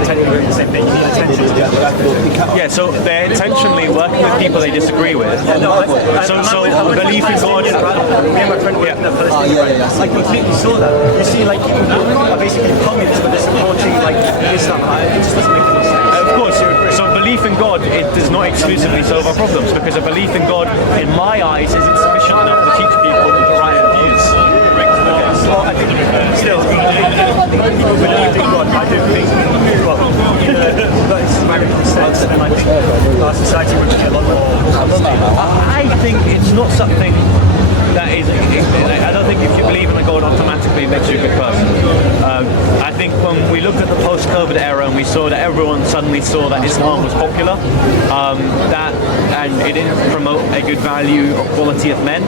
Technically the same thing. You need attention to get the Yeah, so they're intentionally working with people they disagree with. So belief in God. Me and my friend were in the Palestinian I completely saw that. You see, like, people are basically communists, but they're supporting, like, Islam. It just doesn't make any sense. Of course. So belief in God, it does not exclusively solve our problems, because a belief in God, in my eyes, isn't sufficient enough to teach people the right views. I think still, when people believe in God, I do think, that it's very sense, and I think our society would be a lot more. I think it's not something that is. I don't think if you believe in a God automatically it makes you a good person. I think when we looked at the post-COVID era and we saw that everyone suddenly saw that Islam was popular, and it didn't promote a good value or quality of men,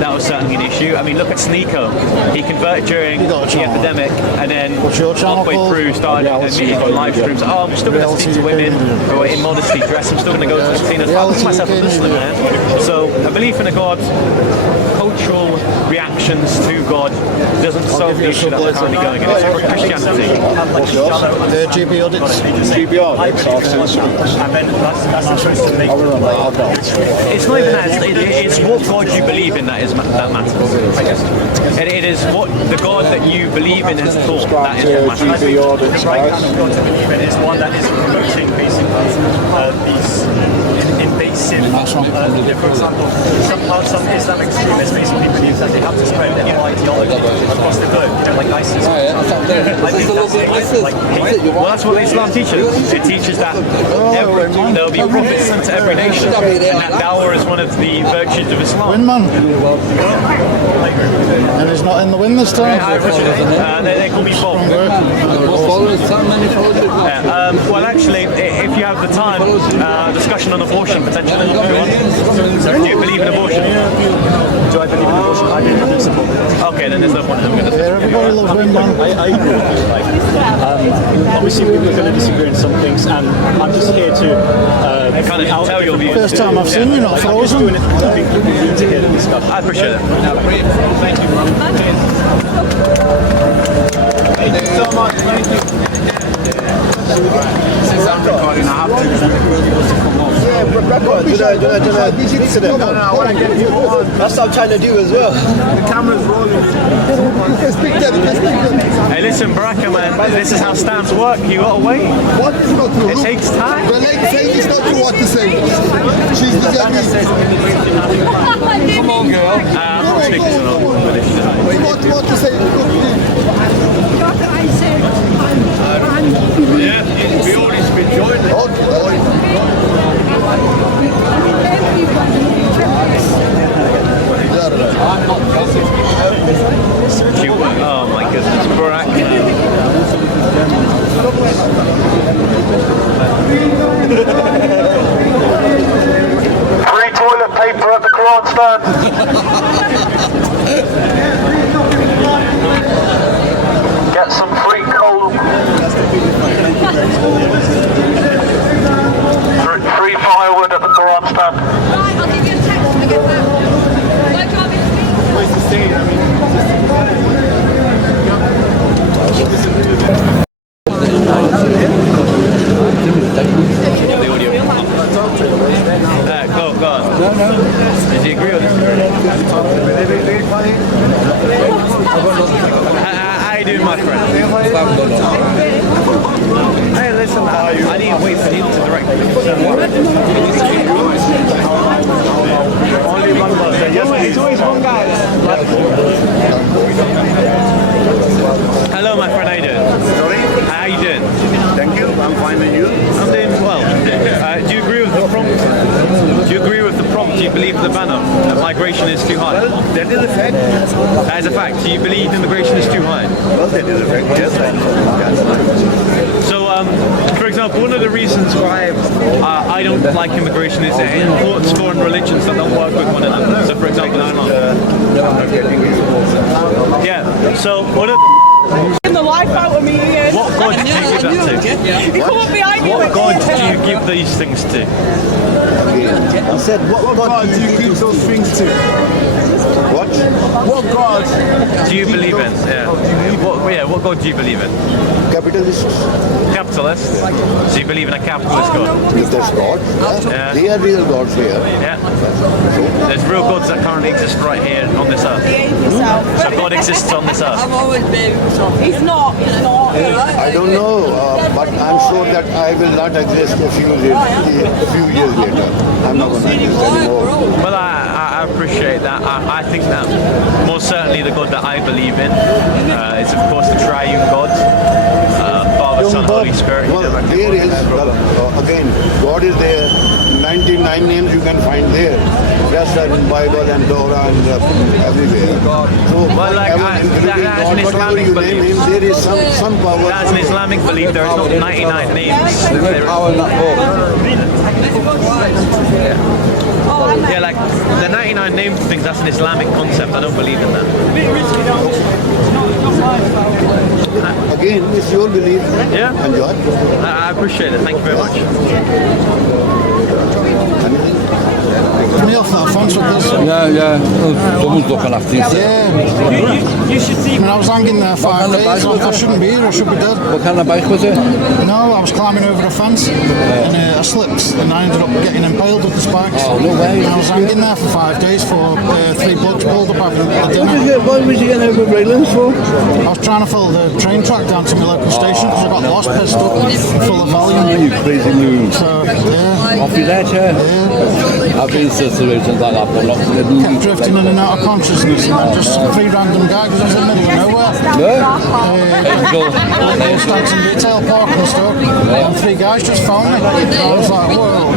that was certainly an issue. I mean, look at Sneeko. He converted during the epidemic, and then halfway through started admitting on live streams, I'm still going to speak to women who are immodestly dressed, I'm still going to go to the casinos. I call myself a Muslim, man. So a belief in a God, cultural reactions to God doesn't solve the issue that we're currently going in. It's for Christianity. GB audits. GB audits. And then that's supposed to make it's not even that. It's what God you believe in that matters. It is what the God that you believe in has taught. That is what matters. The right kind of God to believe in is one that is promoting basically these invasive. For example, some Islamic extremists basically believe that they have to spread their ideology across the globe, like ISIS. I think that's like well, that's what Islam teaches. It teaches that there will be prophets sent to every nation, and that dawah is one of the virtues of Islam. Win, man. And he's not in the win this time. They call me Bob. Well, actually, if you have the time, discussion on abortion potentially. Do you believe in abortion? Do I believe in abortion? I don't support it. Okay, then there's no point in having a discussion. Everybody loves win, man. I agree. Obviously, we're going to disagree on some things, and I'm just here to kind of tell your views. First time I've seen you not frozen. We need to hear the discussion. I appreciate it. Thank you. Thank you so much. Thank you. Since I'm recording, I have to. Yeah, record. Do that. No, I want to get you on. That's what I'm trying to do as well. The camera's rolling. Hey, listen, Baraka, man, this is how stamps work. You gotta wait. What is not true? It takes time. The lady saying it's not true what to say. She's disagreeing. Come on, girl. I'm not speaking to no What to say? I said, Yeah, we always been joined. Oh my goodness, Barack. Free toilet paper at the Quran stand. Get some free cold. Do you believe the banner that migration is too high? Well, that is a fact. That is a fact. Do you believe immigration is too high? Well, that is a fact. Yes. So, for example, one of the reasons why I don't like immigration is that it imports foreign religions that don't work with one another. So, for example, yeah. So, what are the life out of me, Ian. What God do you give that to? You come up behind me. What God do you give these things to? I said, what God do you give those things to? What? What God do you believe in? Yeah. What God do you believe in? Capitalists. Capitalists? So you believe in a capitalist God? If there's God, yeah. They are real gods here. Yeah. There's real gods that currently exist right here on this earth. So God exists on this earth. I've always been. He's not. I don't know, but I'm sure that I will not exist a few years later. I'm not going to exist anymore. Well, I appreciate that. I think that most certainly the God that I believe in is, of course, the triune God, Father, Son, Holy Spirit. Well, there is, again, God is there. 99 names you can find there. Just as in Bible and Torah and everywhere. So, well, like, that's an Islamic belief. There is some power. That's an Islamic belief. There is not 99 names. There's power in that book. Yeah, like the 99 names things, that's an Islamic concept. I don't believe in that. Again, it's your belief. Yeah. Enjoy. I appreciate it. Thank you very much. Neil for fun with this. Yeah. Someone's looking after you. Yeah. You should see. I mean, I was hanging there 5 days. I shouldn't be here. I should be dead. What kind of bike was it? No, I was climbing over a fence and I slipped and I ended up getting impaled with the spikes. Oh, no way. And I was hanging there for 5 days for 3 blokes pulled up having a dinner. What was you getting over railings for? I was trying to follow the train track down to my local station because I got lost, pissed up, full of volume. You crazy move. So, yeah. Off your ledge, yeah? I've been in situations like that, but not kept drifting in and out of consciousness, and then just 3 random guys was in the middle of nowhere. Stanton Retail Park and stuff, and 3 guys just found me. And I was like, whoa.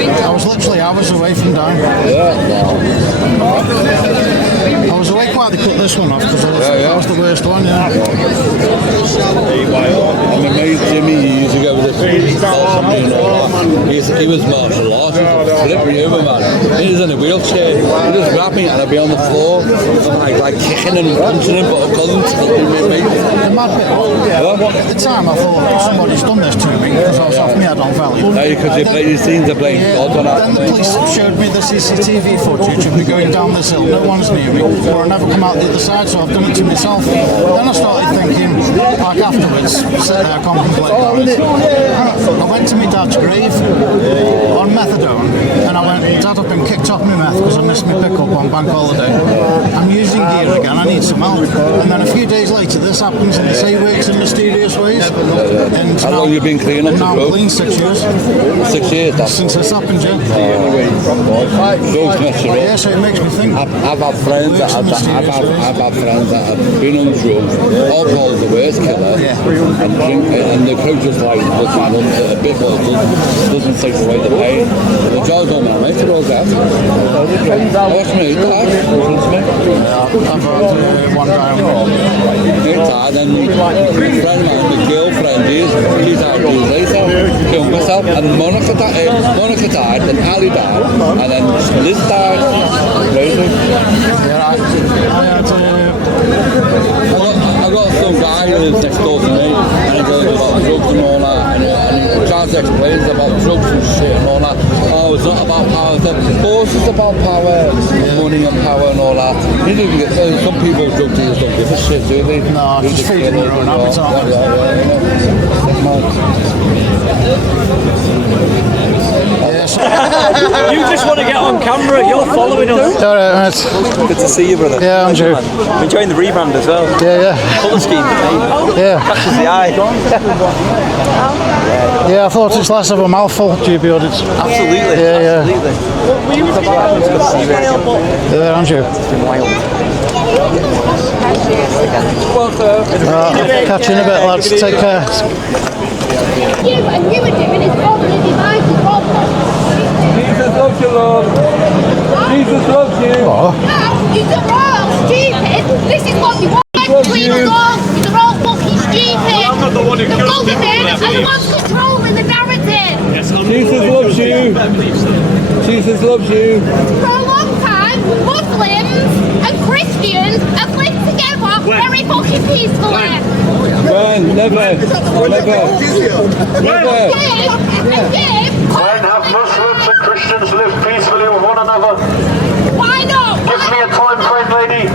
I was literally hours away from dying. I was away quite to cut this one off because that was the worst one, yeah. I'm amazed Jimmy, he used to go with this. He was martial arts, he was slippery over, man. He was in a wheelchair, he just grabbed me and I'd be on the floor, like kicking and punching him, but I couldn't. The mad bit, at the time I thought somebody's done this to me because I was off my head on value. No, because these things are blamed God on that. Then the police showed me the CCTV footage of me going down this hill, no one's near me, or I never come out the other side, so I've done it to myself. Then I started thinking, like afterwards, sit there contemplating. I went to my dad's grave on methadone, and I went, Dad, I've been kicked off my meth because I missed my pickup on bank holiday. I'm using gear again, I need some help. And then a few days later this happens and they say it works in mysterious ways. And how long have you been clean up? Now I'm clean 6 years. 6 years, that's since this happened, yeah. Yeah, so it makes me think. I've had friends that have been on drugs, alcohol is the worst killer, and drink, and the coach just like runs a bit more, doesn't take away the pain. The job's on my mate, it all that. What's me, Dad? I've had one guy on Dad, and my friend, the girlfriend, she's out years later, killed myself, and Monica died, then Ali died, and then Liz died. Crazy. Yeah, I got some guy who lives next door to me, and he goes about drugs and all that, and he tries to explain about drugs and shit and all that. Oh, it's not about power. Of course it's about power, money and power and all that. You don't get, some people drug dealers don't give a shit, do they? No, just feeding their own appetite. You just want to get on camera, you're following us. Alright, mate. Good to see you, brother. Yeah, Andrew. I'm enjoying the rebrand as well. Yeah. Colour scheme. Yeah. Catches the eye. Yeah, I thought it's less of a mouthful, GB audits. Absolutely. Yeah. Absolutely. Yeah, Andrew. Catch you in a bit, lads. Take care. You were doing is probably divided. Jesus loves you, Lord. Jesus loves you. Oh. You're all stupid. This is what you want. You're all fucking stupid. I'm not the one who The kills people. government are the ones controlling the narrative. Jesus loves you. Jesus loves you. For a long time, Muslims and Christians have lived together very fucking peacefully. When? Never. Never. When have Muslims and Christians lived peacefully with one another? Why not? Give me a time frame, lady.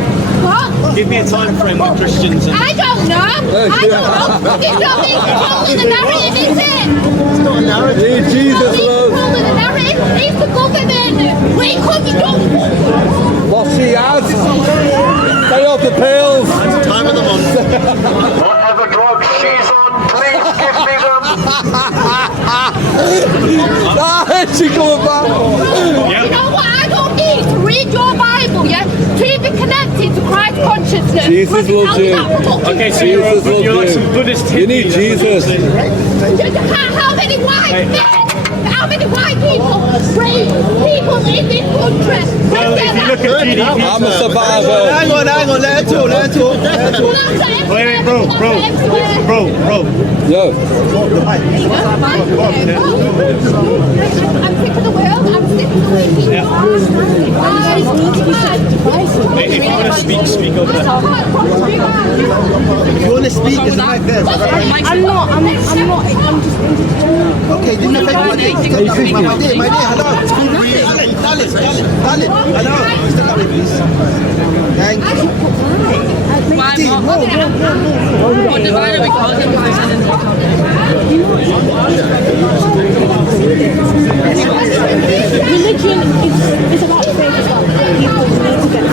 What? Give me a time frame with Christians. I don't know. I don't know. It's not me controlling the narrative, is it? It's not a narrative. Jesus loves. Controlling the narrative. It's the government. We couldn't do. What she has. Stay off the pills. Time of the month. Whatever drugs she's on, please give me them. She coming back. You know what? I don't need to read your Bible, yeah? To be connected to Christ consciousness. Jesus loves you. Okay, so Jesus loves you're like you. some Buddhist You need Jesus. How many white men? How many white people raise people in this country? Well, if you look at GDP, I'm a survivor. Hang on, let her talk. Wait, bro. Yo. I'm sick of the world. I'm sick of the way if you want to speak over there. If you want to speak, it's right there. I'm not. I'm just. Okay, do not affect my day. Don't affect my day. My day, hello. Darling, hello. Step away, please. Thank you. Religion is about faith as well. People need to get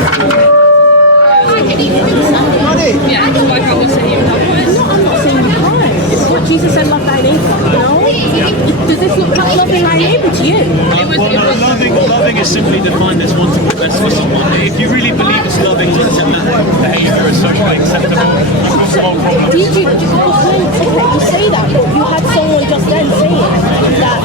I'm not saying you can't. It's what Jesus said, love thy neighbor. You know? Does this look like loving thy neighbor to you? Loving is simply defined as wanting the best for someone. If you really believe it's loving, then that behaviour is socially acceptable. You've got small problems. Did you say that, but you had someone just then saying that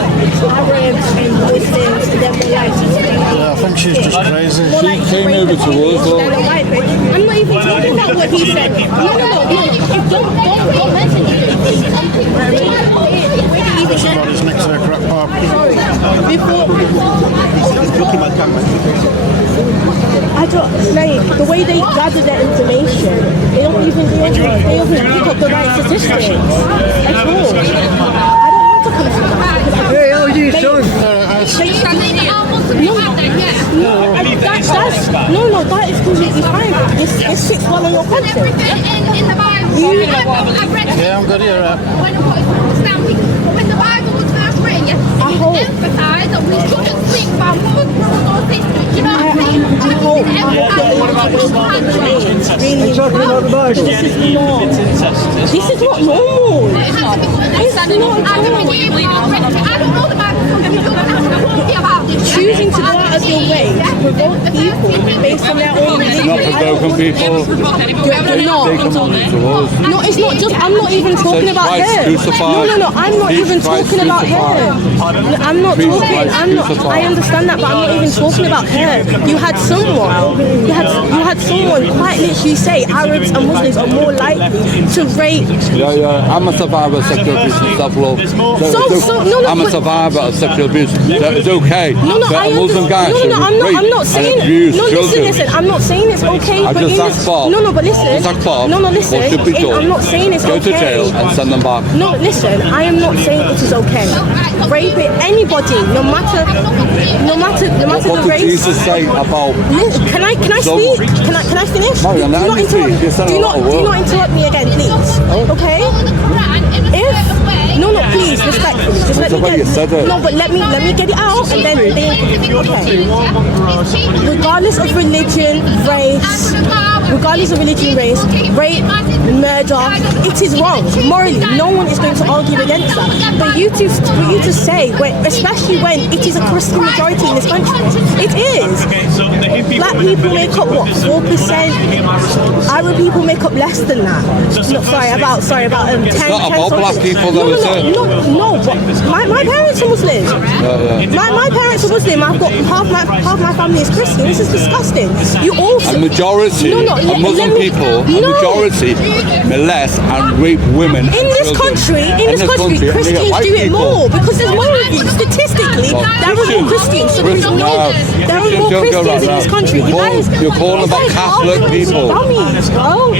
Arabs and Muslims, they're more likely to be. Yeah, I think she's just crazy. She came over to us. I'm not even talking about what he said. No. Don't mention it. Somebody's next to a crack pop. I don't like the way they gather their information. They don't even pick up the right statistics at all. I don't want to come to that. Hey, how are you, son? No, that is completely fine. This sits well on your conscience. In the Bible. Yeah, I'm good here. When the Bible was first written, it emphasised that we shouldn't speak about mothers, brothers or sisters. You know what I mean? This is not normal. It's not. I don't know the Bible. Choosing to go out of your way to provoke people based on their own religion. Not provoking people. They come on to us. No, it's not just. I'm not even talking about her. No. I'm not even talking about her. I'm not talking. I understand that, but I'm not even talking about her. You had someone. You had someone quite literally say Arabs and Muslims are more likely to rape. Yeah. I'm a survivor of sexual abuse and self-love. I'm a survivor of sexual abuse. It's okay. No, that a Muslim guy I'm not saying. Listen. I'm not saying it's okay. I just asked Bob. But listen. Listen. What should be done? I'm not saying it's okay. Go to jail and send them back. No, listen. I am not saying it is okay. Raping anybody, no matter What the race. did Jesus say about? Can I speak? Can I finish? No, you're not do not interrupt me again, please. Okay? Please, respectfully. Just let me get it. No, but let me get it out and then okay. Regardless of religion, race, rape, murder, it is wrong. Morally, no one is going to argue against that. But you to say, especially when it is a Christian majority in this country, it is. Black people make up what, 4%? Arab people make up less than that. Sorry, about 10. It's not about black people though, is it? No, but my parents are Muslims. My parents against a Muslim. I've got half my family is Christian. This is disgusting. You also A majority of Muslim people, a majority molest and rape women. In this country, Christians do it more because there's more of you. Statistically, there are more Christians. So there are more Christians in this country. You're calling about Catholic people.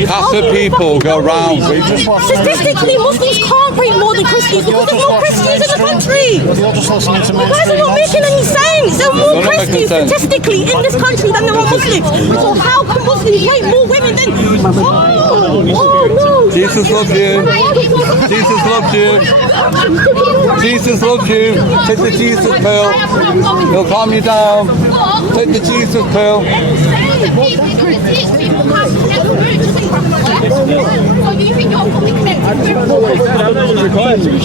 Catholic people go around. Statistically, Muslims can't rape more than Christians because there's more Christians in the country. Why is it not making any sense? There are more Christians statistically in this country than there are Muslims. So how can Muslims rape more women than... Oh no! Jesus loves you. Jesus loves you. Jesus loves you. Take the Jesus pill. He'll calm you down. Take the Jesus pill. So you think you're fully connected spiritually?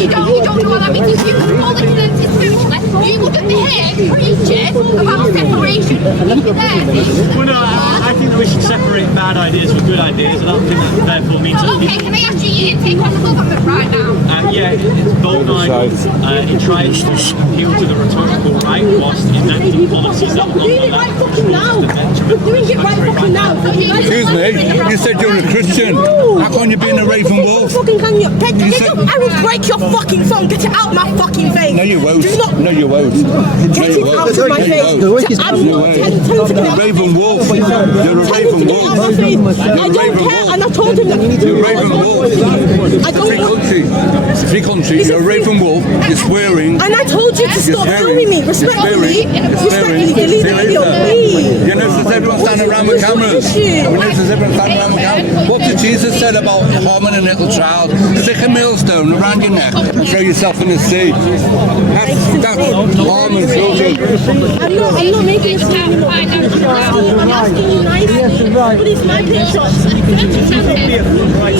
You don't know what that means. If you were fully connected spiritually, you wouldn't be here preaching about separation. Well, no, I think that we should separate bad ideas from good ideas, and I don't think that therefore means that Okay, can I ask you, you take on the government right now? yeah, it's bold it tries to appeal to the rhetorical right whilst enacting policies that will Doing it right fucking now. Doing it right fucking now. Excuse me, you said you're a Christian. How come you're being a raven wolf? I will break your fucking phone. Get it out my fucking face. No, you won't. No, you won't. Get it out of my face. I'm a raven wolf. You're a raven wolf. I don't care, and I told him that. You're a raven wolf. I don't Free country. You're a raven wolf. You're swearing. And I told you to stop filming me. Respectfully, delete the video, please. You notice everyone's standing around with cameras. We notice everyone's standing around with cameras. What did Jesus said about harming a little child? Stick a millstone around your neck and throw yourself in the sea. That's harming children. I'm not making it sound I'm asking you nicely. But it's my picture.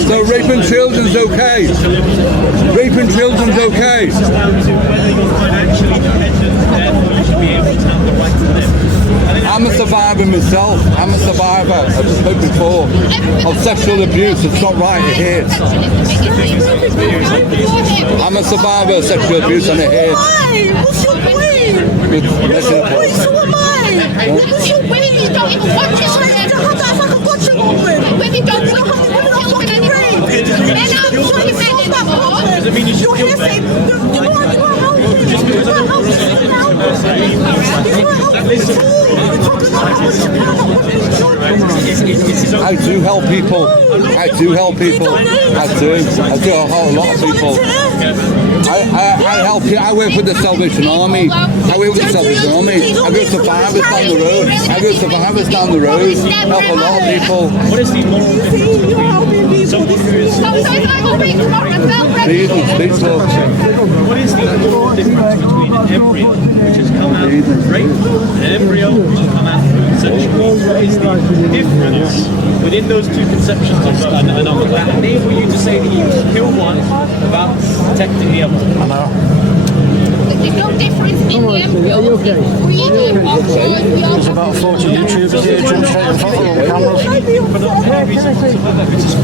So raping children's okay. Raping children's okay. I'm a survivor myself. I'm a survivor, I just spoke before, of sexual abuse. It's not right, it hurts. I'm a survivor of sexual abuse and it hurts. Why? What's your point? So am I. What's your point? You don't even watch it. That's like a gotcha moment. Women don't want to kill anymore. Men are killing men anymore. Doesn't mean you should kill men. I do help people. I do help people. I do a whole lot of people. I help you. I work with the Salvation Army. I work with the Salvation Army. I go survivors down the road. I go survivors down the road. Help a lot of people. What is the moral difference between somebody who is... What is the moral difference between an embryo which has come out from rape and an embryo which has come out from conception? What is the difference within those two conceptions of another? That enable you to say that you kill one without protecting the other. I know. There's no difference in the embryo. There's about 40 YouTubers here demonstrating photos on cameras.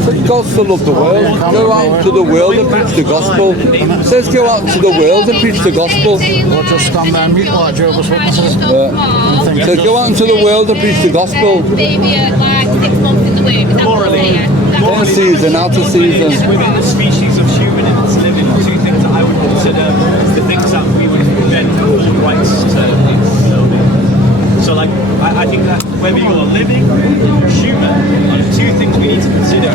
The gospel of the world. Go out to the world and preach the gospel. It says go out to the world and preach the gospel. Or just stand there and mute like Jehovah's Witnesses. It says go out into the world and preach the gospel. Baby at like 6 months in the womb. In season, out of season. Within the species of human and its living, two things that I would consider the things that we would then call rights to live. So like, I think that whether you're living or human are the two things we need to consider.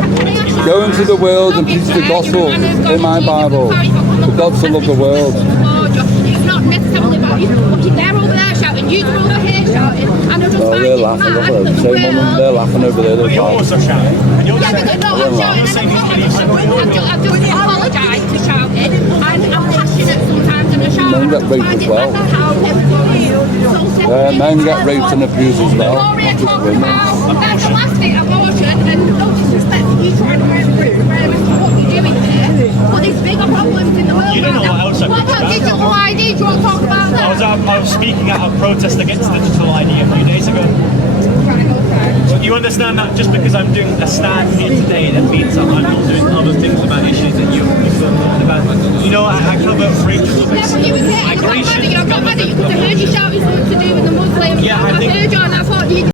Go into the world and preach the gospel in my Bible. The gospel of the world. It's not necessarily about you. They're over there shouting, you're over here shouting. And I just Oh, they're laughing. They're laughing over there. They're also shouting. And you're I'm shouting. I've just apologised for shouting. And I'm passionate sometimes and I shout. Men get raped as well. Men get raped and abused as well. Not just women. That's the last thing, abortion, and no disrespect to you trying to wear what you're doing here. But there's bigger problems in the world. You don't know what else I What about digital ID? Do you want to talk about that? I was speaking at a protest against digital ID a few days ago. You understand that just because I'm doing a stand here today, that means that I'm not doing other things about issues that you're talking about. You know, I cover a range of topics. Migration. I got mad at you because I heard you shouting something to do with the Muslims. Yeah, I heard you and I thought you